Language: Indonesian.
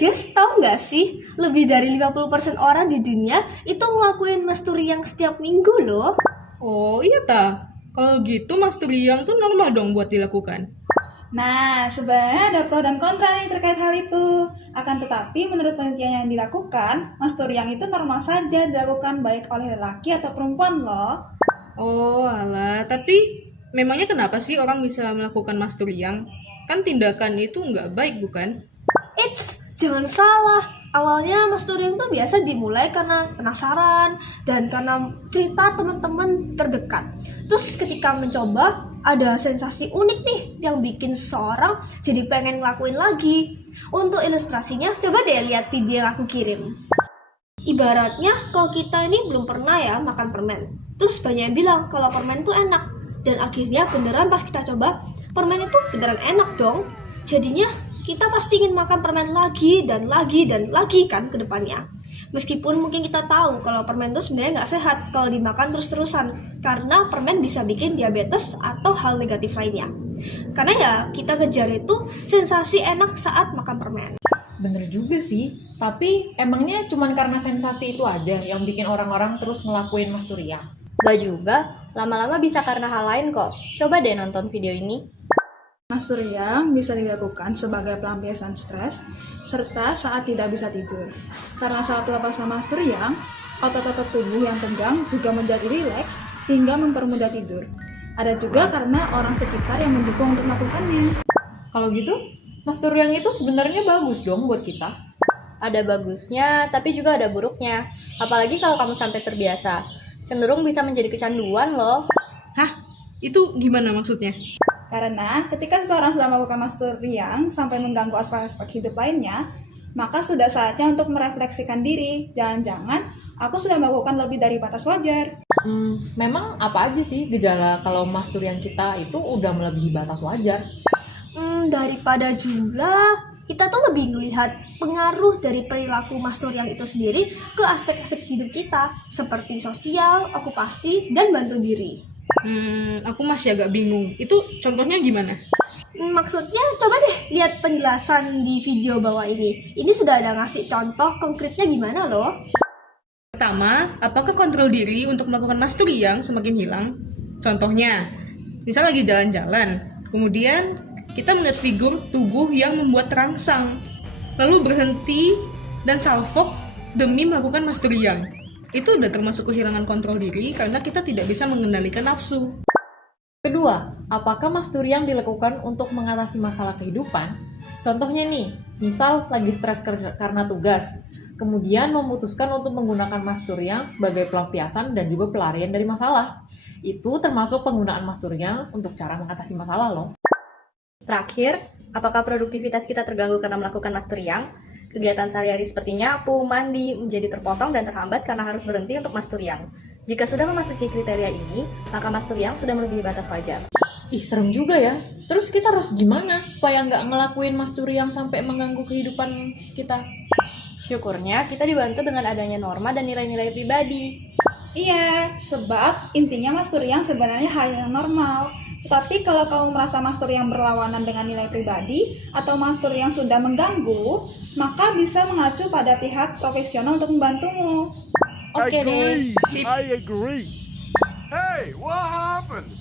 Guys, tahu nggak sih, lebih dari 50% orang di dunia itu ngelakuin masturbasi setiap minggu loh. Oh iya ta, kalau gitu masturbasi tuh normal dong buat dilakukan. Nah, sebenarnya ada pro dan kontra nih terkait hal itu. Akan tetapi, menurut penelitian yang dilakukan, masturbasi itu normal saja dilakukan baik oleh lelaki atau perempuan loh. Oh alah, tapi memangnya kenapa sih orang bisa melakukan masturbasi? Kan tindakan itu nggak baik bukan? Jangan salah. Awalnya masturbasi itu biasa dimulai karena penasaran dan karena cerita teman-teman terdekat. Terus ketika mencoba, ada sensasi unik nih yang bikin seseorang jadi pengen ngelakuin lagi. Untuk ilustrasinya, coba deh lihat video yang aku kirim. Ibaratnya kalau kita ini belum pernah ya makan permen. Terus banyak yang bilang kalau permen itu enak. Dan akhirnya beneran pas kita coba, permen itu beneran enak dong. Jadinya kita pasti ingin makan permen lagi dan lagi dan lagi kan ke depannya. Meskipun mungkin kita tahu kalau permen itu sebenarnya nggak sehat kalau dimakan terus-terusan. Karena permen bisa bikin diabetes atau hal negatif lainnya. Karena ya kita kejar itu sensasi enak saat makan permen. Bener juga sih, tapi emangnya cuman karena sensasi itu aja yang bikin orang-orang terus ngelakuin masturbasi? Gak juga, lama-lama bisa karena hal lain kok. Coba deh nonton video ini. Masturbasi bisa dilakukan sebagai pelampiasan stres serta saat tidak bisa tidur. Karena saat pelepasan masturbasi, otot-otot tubuh yang tegang juga menjadi rileks sehingga mempermudah tidur. Ada juga karena orang sekitar yang mendukung untuk melakukannya. Kalau gitu, masturbasi itu sebenarnya bagus dong buat kita. Ada bagusnya, tapi juga ada buruknya. Apalagi kalau kamu sampai terbiasa. Cenderung bisa menjadi kecanduan loh. Hah? Itu gimana maksudnya? Karena ketika seseorang sudah melakukan masturbasi sampai mengganggu aspek-aspek hidup lainnya, maka sudah saatnya untuk merefleksikan diri. Jangan-jangan aku sudah melakukan lebih dari batas wajar. Memang apa aja sih gejala kalau masturbasi kita itu udah melebihi batas wajar? Daripada jumlah, kita tuh lebih melihat pengaruh dari perilaku masturbasi itu sendiri ke aspek-aspek hidup kita, seperti sosial, okupasi, dan bantu diri. Aku masih agak bingung. Itu contohnya gimana? Maksudnya, coba deh lihat penjelasan di video bawah ini. Ini sudah ada ngasih contoh konkretnya gimana loh. Pertama, apakah kontrol diri untuk melakukan masturbasi semakin hilang? Contohnya, misal lagi jalan-jalan, kemudian kita melihat figur tubuh yang membuat terangsang, lalu berhenti dan salfok demi melakukan masturbasi. Itu udah termasuk kehilangan kontrol diri karena kita tidak bisa mengendalikan nafsu. Kedua, apakah masturbasi dilakukan untuk mengatasi masalah kehidupan? Contohnya nih, misal lagi stres karena tugas, kemudian memutuskan untuk menggunakan masturbasi sebagai pelampiasan dan juga pelarian dari masalah. Itu termasuk penggunaan masturbasi untuk cara mengatasi masalah loh. Terakhir, apakah produktivitas kita terganggu karena melakukan masturbasi? Kegiatan sehari-hari seperti nyapu, mandi menjadi terpotong dan terhambat karena harus berhenti untuk masturbasi. Jika sudah memasuki kriteria ini, maka masturbasi sudah melebihi batas wajar. Ih, serem juga ya. Terus kita harus gimana supaya nggak ngelakuin masturbasi sampai mengganggu kehidupan kita? Syukurnya, kita dibantu dengan adanya norma dan nilai-nilai pribadi. Iya, sebab intinya masturbasi sebenarnya hal yang normal. Tetapi kalau kamu merasa masturbasi yang berlawanan dengan nilai pribadi atau masturbasi yang sudah mengganggu, maka bisa mengacu pada pihak profesional untuk membantumu. Oke deh. Sip. I agree. Hey, what happened?